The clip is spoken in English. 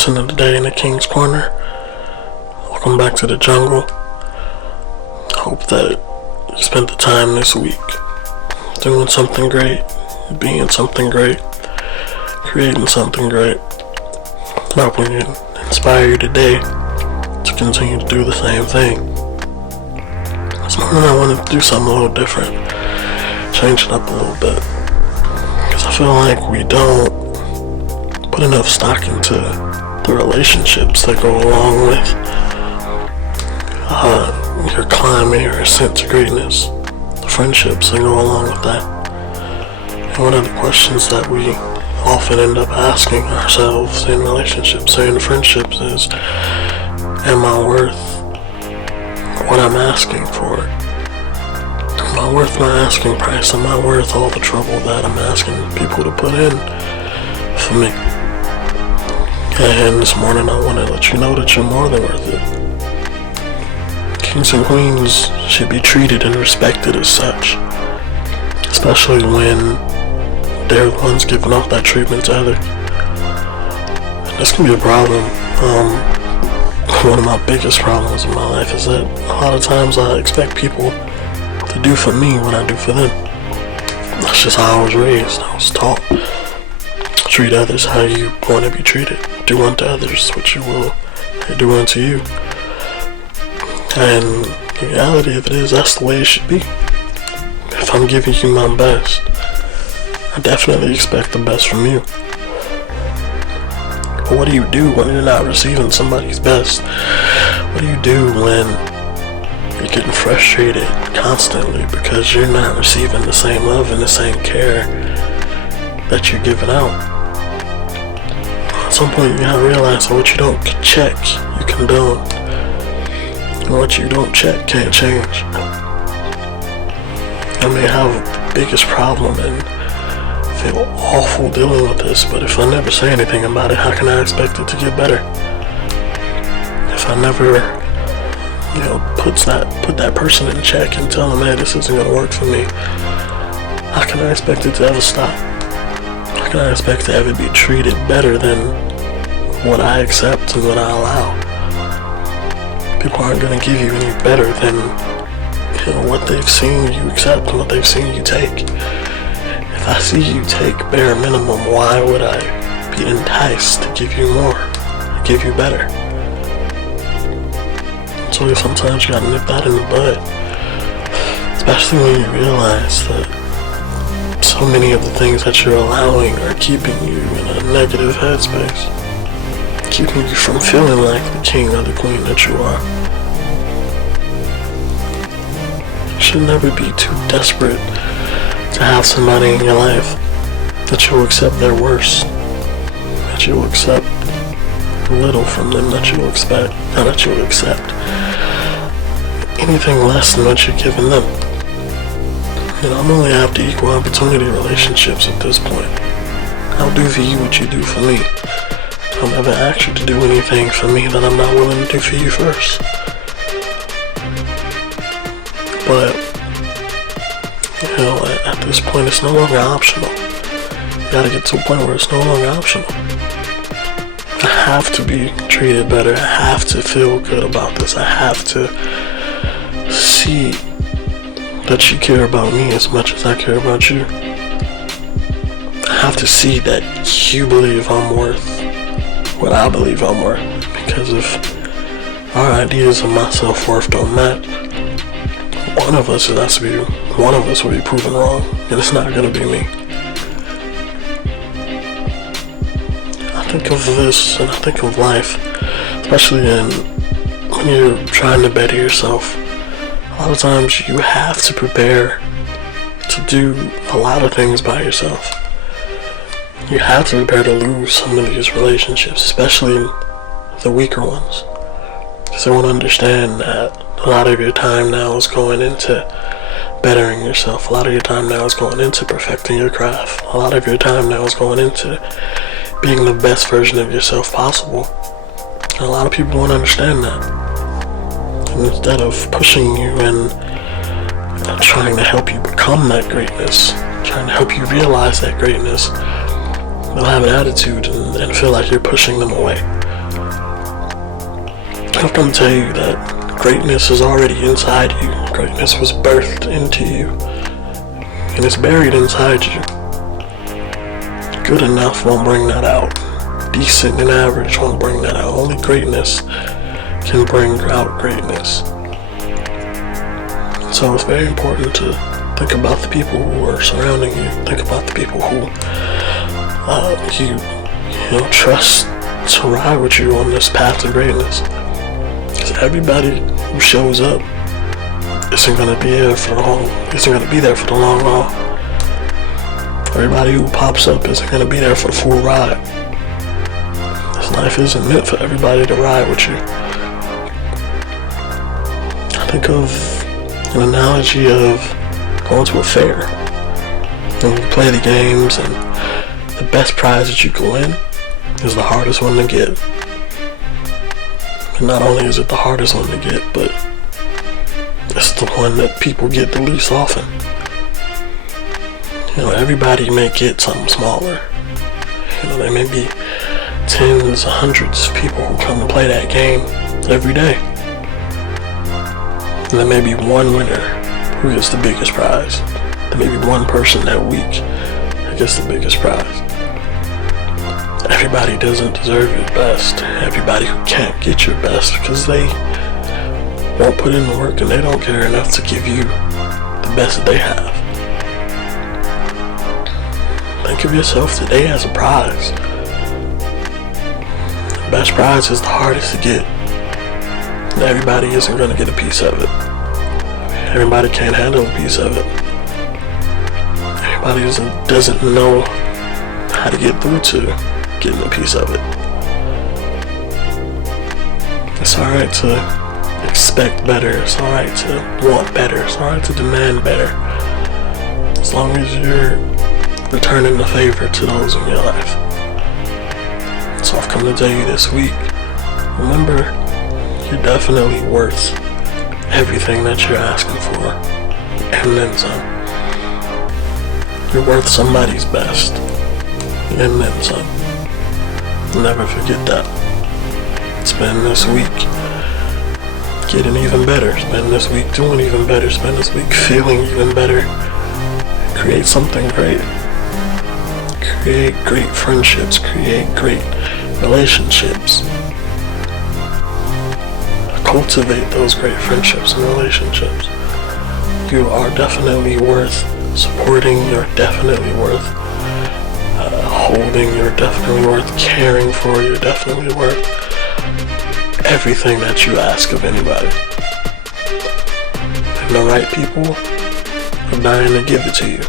Listen to the day in the King's Corner. Welcome back to the jungle. Hope that you spent the time this week doing something great, being something great, creating something great. I hope we can inspire you today to continue to do the same thing. This morning I wanted to do something a little different, change it up a little bit, because I feel like we don't put enough stock into the relationships that go along with your climb and your ascent to greatness, the friendships that go along with that. And one of the questions that we often end up asking ourselves in relationships and in friendships is, am I worth what I'm asking for? Am I worth my asking price? Am I worth all the trouble that I'm asking people to put in for me? And this morning I want to let you know that you're more than worth it. Kings and queens should be treated and respected as such, especially when they're the ones giving off that treatment to others. And this can be a problem. One of my biggest problems in my life is that a lot of times I expect people to do for me what I do for them. That's just how I was raised. I was taught. Treat others how you want to be treated. Do unto others what you will do unto you. And the reality of it is, that's the way it should be. If I'm giving you my best, I definitely expect the best from you. But what do you do when you're not receiving somebody's best? What do you do when you're getting frustrated constantly because you're not receiving the same love and the same care that you're giving out? At some point you gotta realize that what you don't check, you condone. And what you don't check can't change. I may have the biggest problem and feel awful dealing with this, but if I never say anything about it, how can I expect it to get better? If I never, put that person in check and tell them, hey, this isn't gonna work for me, how can I expect it to ever stop? How can I expect to ever be treated better than what I accept and what I allow? People aren't gonna give you any better than what they've seen you accept and what they've seen you take. If I see you take bare minimum, why would I be enticed to give you more, give you better? So sometimes you gotta nip that in the bud, especially when you realize that so many of the things that you're allowing are keeping you in a negative headspace, keeping you from feeling like the king or the queen that you are. You should never be too desperate to have somebody in your life that you'll accept their worst, that you'll accept little from them, that you'll expect, not that you'll accept anything less than what you're giving them. I'm only after equal opportunity relationships at this point. I'll do for you what you do for me. I'll never ask you to do anything for me that I'm not willing to do for you first. But at this point, it's no longer optional. You gotta get to a point where it's no longer optional. I have to be treated better. I have to feel good about this. I have to see that you care about me as much as I care about you. I have to see that you believe I'm worth what I believe I'm worth. Because if our ideas of my self-worth don't match, one of us will be proven wrong, and it's not gonna be me. I think of this, and I think of life, especially when you're trying to better yourself. A lot of times you have to prepare to do a lot of things by yourself. You have to prepare to lose some of these relationships, especially the weaker ones, because they won't understand that a lot of your time now is going into bettering yourself. A lot of your time now is going into perfecting your craft. A lot of your time now is going into being the best version of yourself possible. And a lot of people won't understand that. And instead of pushing you and trying to help you become that greatness, trying to help you realize that greatness, they'll have an attitude and feel like you're pushing them away. I've come to tell you that greatness is already inside you. Greatness was birthed into you, and it's buried inside you. Good enough won't bring that out. Decent and average won't bring that out. Only greatness can bring out greatness. So it's very important to think about the people who are surrounding you. Think about the people who you trust to ride with you on this path to greatness. Because everybody who shows up isn't gonna be there for the long haul. Everybody who pops up isn't gonna be there for the full ride. This life isn't meant for everybody to ride with you. I think of an analogy of going to a fair. When you play the games, and the best prize that you can win is the hardest one to get. And not only is it the hardest one to get, but it's the one that people get the least often. Everybody may get something smaller. There may be tens, hundreds of people who come and play that game every day. And there may be one winner who gets the biggest prize. There may be one person that week who gets the biggest prize. Everybody doesn't deserve your best. Everybody who can't get your best because they won't put in the work and they don't care enough to give you the best that they have. Think of yourself today as a prize. The best prize is the hardest to get. And everybody isn't going to get a piece of it. Everybody can't handle a piece of it. Everybody doesn't know how to get through to getting a piece of it. It's alright to expect better. It's alright to want better. It's alright to demand better. As long as you're returning the favor to those in your life. So I've come to tell you this week, remember, you're definitely worth everything that you're asking for, and then some. You're worth somebody's best, and then some. Never forget that. Spend this week getting even better. Spend this week doing even better. Spend this week feeling even better. Create something great. Create great friendships. Create great relationships. Cultivate those great friendships and relationships. You are definitely worth supporting. You're definitely worth holding. You're definitely worth caring for. You're definitely worth everything that you ask of anybody. And the right people are dying to give it to you.